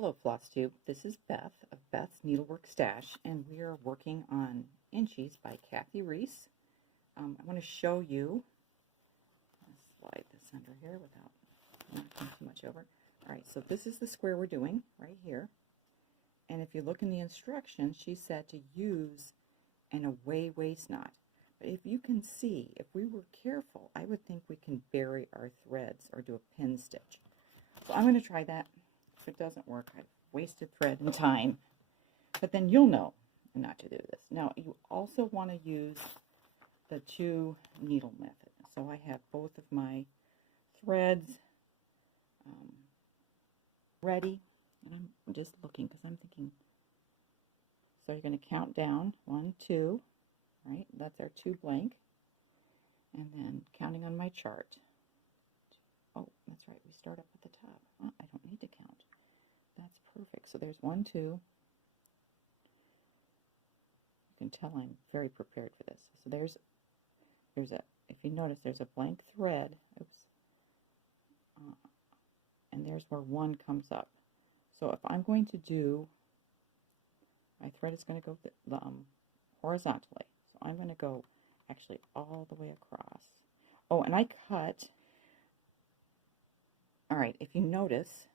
Hello Flosstube, this is Beth of Beth's Needlework Stash, and we are working on Inchies by Rees. I want to show you, let's slide this under here without knocking too much over. Alright, so this is the square we're doing right here, and if you look in the instructions, she said to use an away waist knot. But if you can see, if we were careful, I would think we can bury our threads or do a pin stitch. So I'm going to try that. If it doesn't work, I've wasted thread and time. But then you'll know not to do this. Now, you also want to use the 2 needle method. So I have both of my threads ready. And I'm just looking because I'm thinking, so you're going to count down 1, 2, right? That's our 2 blank. And then counting on my chart. Oh, that's right. We start up at the top. Oh, I don't need to count. That's perfect. So there's 1, 2. You can tell I'm very prepared for this. So there's a, if you notice, there's a blank thread. Oops. And there's where 1 comes up. So if I'm going to do, my thread is going to go horizontally. So I'm going to go actually all the way across. Oh, and I cut. All right, if you notice,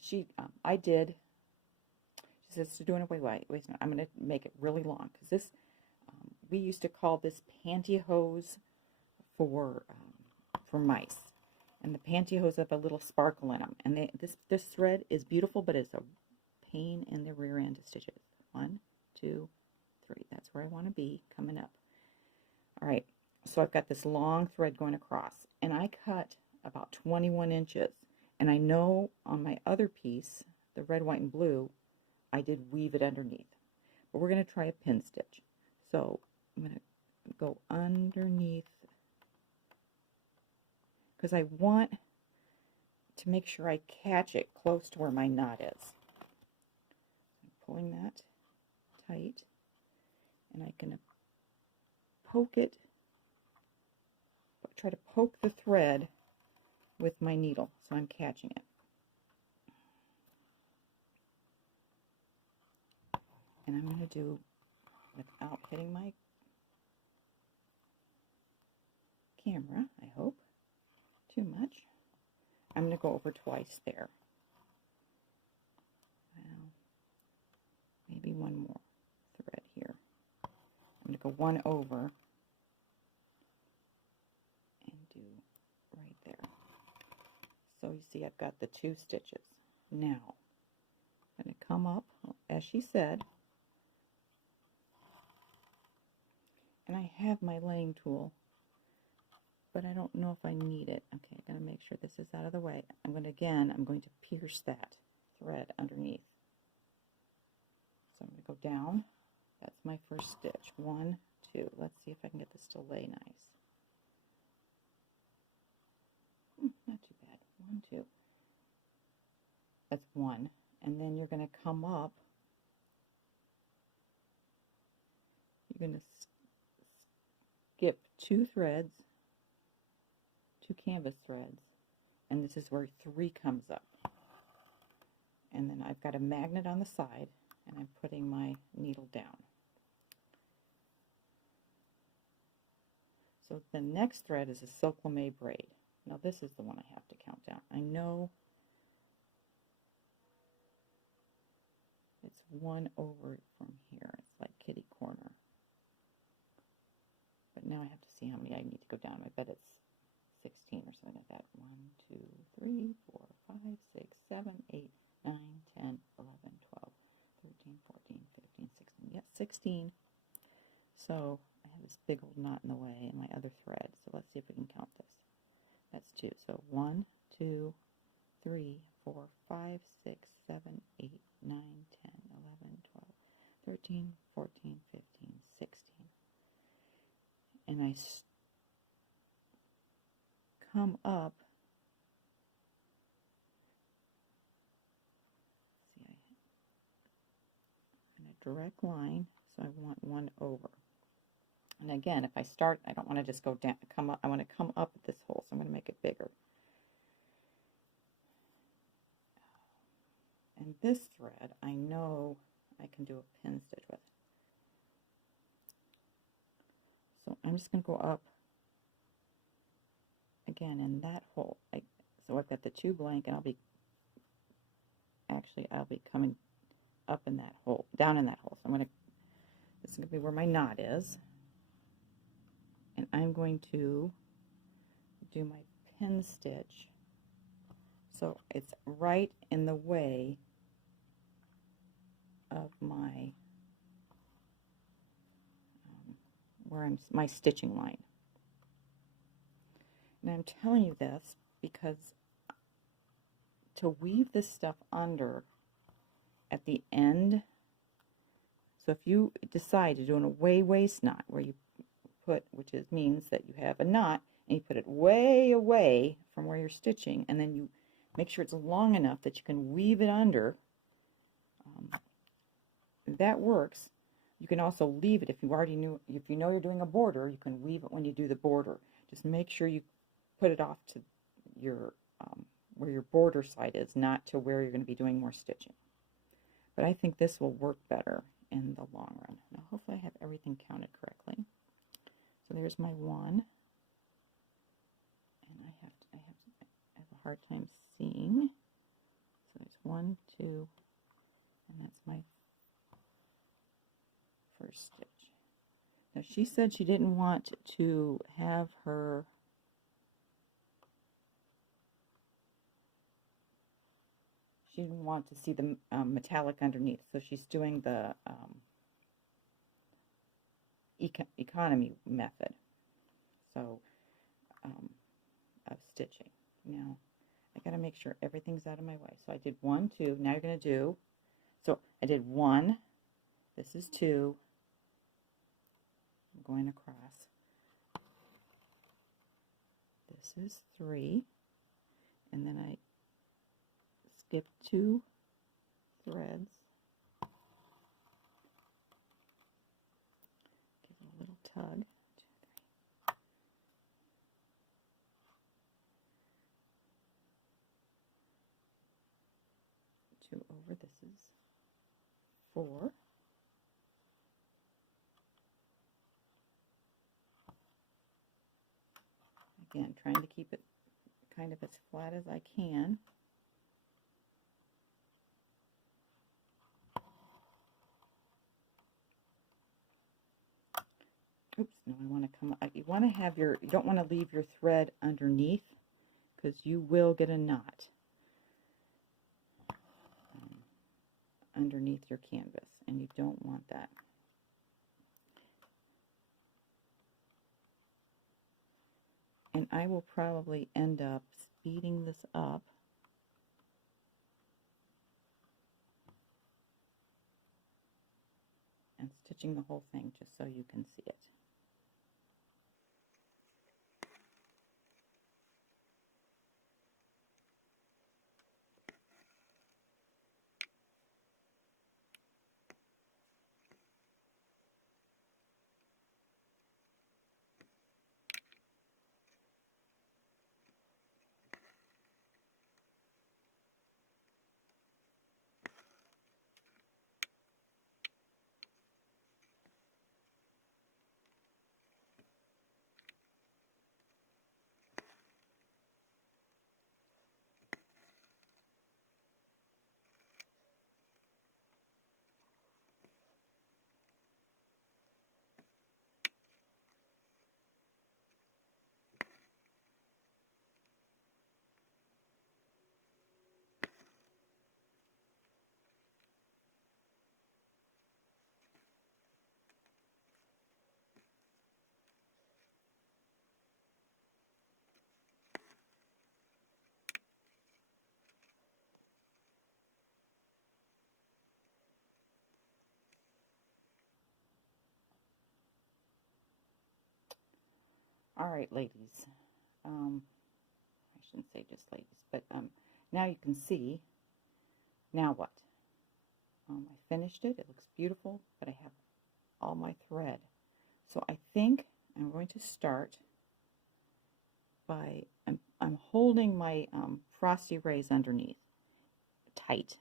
she says to do an away waist knot. I'm going to make it really long because this, we used to call this pantyhose for mice, and the pantyhose have a little sparkle in them. And this thread is beautiful, but it's a pain in the rear end to stitch it. 1, 2, 3. That's where I want to be coming up. All right, so I've got this long thread going across, and I cut about 21 inches. And I know on my other piece, the red, white, and blue, I did weave it underneath. But we're going to try a pin stitch. So I'm going to go underneath, because I want to make sure I catch it close to where my knot is. I'm pulling that tight, and I'm going to poke it, try to poke the thread with my needle, so I'm catching it. And I'm going to do, without hitting my camera, I hope, too much, I'm going to go over twice there. Well, maybe 1 more thread here. I'm going to go 1 over and do right there. So you see I've got the 2 stitches. Now, I'm going to come up, as she said, and I have my laying tool, but I don't know if I need it. Okay, I got to make sure this is out of the way. I'm going to pierce that thread underneath. So I'm going to go down. That's my first stitch. 1, 2. Let's see if I can get this to lay nice. Not too bad. 1, 2. That's 1. And then you're going to come up. You're going to skip 2 threads, 2 canvas threads, and this is where 3 comes up. And then I've got a magnet on the side, and I'm putting my needle down. So the next thread is a silk lame braid. Now this is the one I have to count down. I know it's 1 over from here. It's like kitty corner. But now I have to see how many I need to go down. I bet it's 16 or something like that. 1, 2, 3, 4, 5, 6, 7, 8, 9, 10, 11, 12, 13, 14, 15, 16. Yes, 16. So I have this big old knot in the way and my other thread. So let's see if we can count this. That's 2. So 1, 2, 3, 4, 5, 6, 7, 8, 9, 10, 11, 12, 13, 14, 15, 16. And I come up. See, in a direct line, so I want 1 over. And again, if I start, I don't want to just go down, come up. I want to come up at this hole, so I'm going to make it bigger. And this thread, I know I can do a pin stitch with. So I'm just going to go up again in that hole. So I've got the 2 blank, and I'll be coming up in that hole, down in that hole. So this is going to be where my knot is. And I'm going to do my pin stitch so it's right in the way of my my stitching line. And I'm telling you this because to weave this stuff under at the end, so if you decide to do an away waist knot where you means that you have a knot and you put it way away from where you're stitching, and then you make sure it's long enough that you can weave it under, that works. You can also leave it if you know you're doing a border, you can weave it when you do the border. Just make sure you put it off to your where your border side is, not to where you're going to be doing more stitching. But I think this will work better in the long run. Now hopefully I have everything counted correctly. So there's my 1, and I have a hard time seeing. So there's 1, 2, and that's my first stitch. Now she said she didn't want to have her she didn't want to see the metallic underneath, so she's doing the economy method of stitching. Now I got to make sure everything's out of my way. So I did 1, 2. Now you're going to do, so I did 1, this is 2, I'm going across, this is 3, and then I skip 2 threads, give it a little tug, 2 over, this is 4, again trying to keep it kind of as flat as I can. Oops, no, I want to come, you want to have you don't want to leave your thread underneath because you will get a knot underneath your canvas, and you don't want that. And I will probably end up speeding this up and stitching the whole thing just so you can see it. All right, ladies. I shouldn't say just ladies, but now you can see. Now what? I finished it. It looks beautiful, but I have all my thread. So I think I'm going to start by I'm holding my Frosty Rays underneath tight,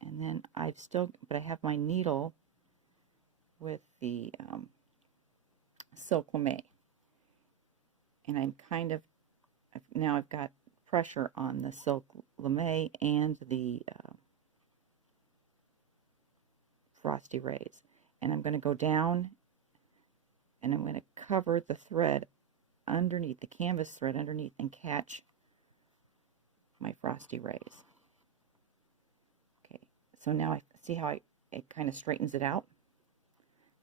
And then but I have my needle with the silk lame. And I'm kind of, now I've got pressure on the silk lame and the Frosty Rees. And I'm going to go down and I'm going to cover the thread underneath, the canvas thread underneath, and catch my Frosty Rees. Okay, so now I see how it kind of straightens it out.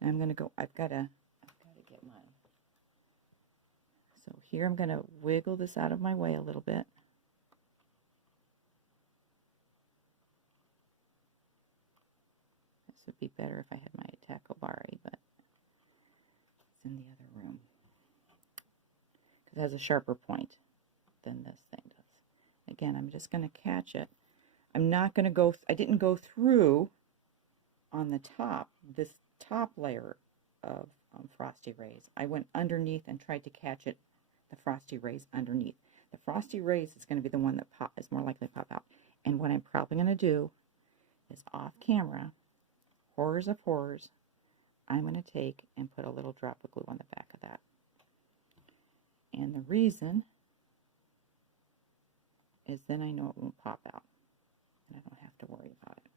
And I'm going to go, I've got to get my, so here I'm going to wiggle this out of my way a little bit. This would be better if I had my tackle-bari, but it's in the other room. Because it has a sharper point than this thing does. Again, I'm just going to catch it. I'm not going to go, I didn't go through on the top, this top layer of Frosty Rees. I went underneath and tried to catch it, the Frosty Rees underneath. The Frosty Rees is going to be the one that is more likely to pop out. And what I'm probably going to do is off camera, horrors of horrors, I'm going to take and put a little drop of glue on the back of that. And the reason is then I know it won't pop out. And I don't have to worry about it.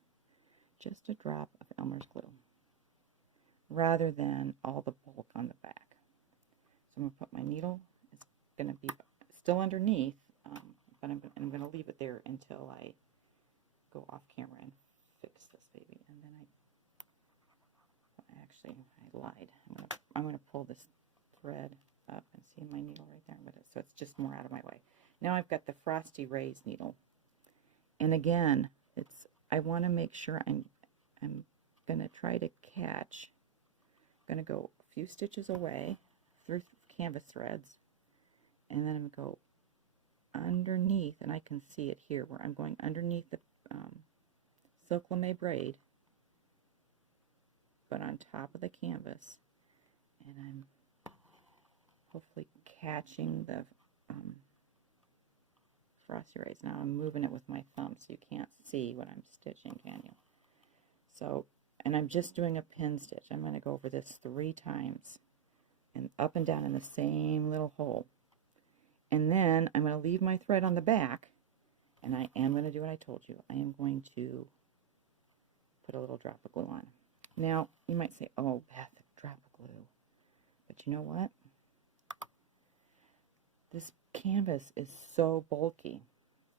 Just a drop of Elmer's glue, rather than all the bulk on the back. So I'm going to put my needle, it's going to be still underneath, but I'm going to leave it there until I go off camera and fix this baby. And then I lied. I'm going to pull this thread up and see my needle right there. So it's just more out of my way. Now I've got the Frosty Rees needle. And again, I want to make sure I'm going to try to catch. I'm going to go a few stitches away through canvas threads, and then I'm going to go underneath, and I can see it here where I'm going underneath the silk lame braid, but on top of the canvas, and I'm hopefully catching the Frosty Rees. Now I'm moving it with my thumb so you can't see what I'm stitching, can you? So, and I'm just doing a pin stitch. I'm going to go over this 3 times and up and down in the same little hole. And then I'm going to leave my thread on the back, and I am going to do what I told you. I am going to put a little drop of glue on. Now, you might say, oh, Beth, a drop of glue. But you know what? This canvas is so bulky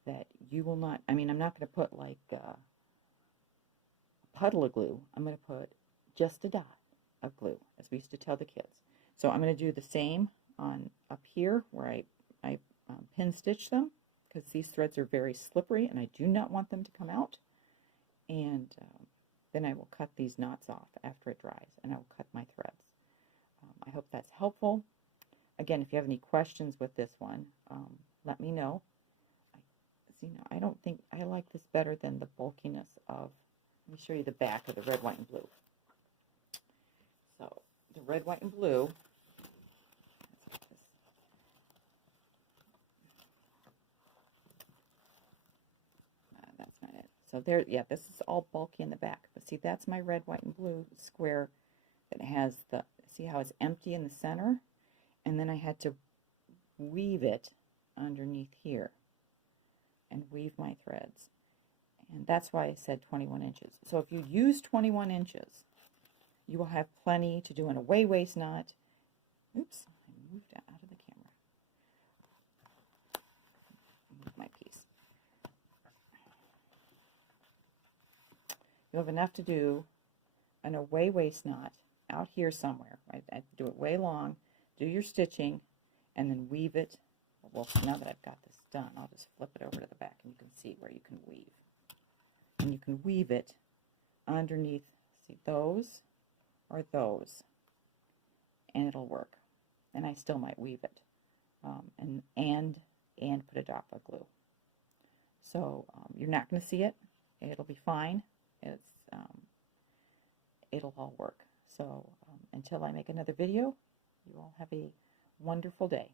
that you will not, I mean, I'm not going to put like a puddle of glue. I'm going to put just a dot of glue, as we used to tell the kids. So I'm going to do the same on up here where I pin stitch them, because these threads are very slippery and I do not want them to come out. And then I will cut these knots off after it dries, and I will cut my threads. I hope that's helpful. Again, if you have any questions with this one, let me know. I don't think I like this better than the bulkiness of, let me show you the back of the red, white, and blue. So the red, white, and blue, that's not it. So there, yeah, this is all bulky in the back. But see, that's my red, white, and blue square that has the, see how it's empty in the center? And then I had to weave it underneath here and weave my threads. And that's why I said 21 inches. So if you use 21 inches, you will have plenty to do an away waist knot. Oops, I moved out of the camera. Move my piece. You'll have enough to do an away waist knot out here somewhere. Right? I do it way long. Do your stitching, and then weave it. Well, now that I've got this done, I'll just flip it over to the back, and you can see where you can weave. And you can weave it underneath, see, those or those, and it'll work. And I still might weave it, and put a drop of glue. So you're not going to see it. It'll be fine. It'll all work. So until I make another video, you all have a wonderful day.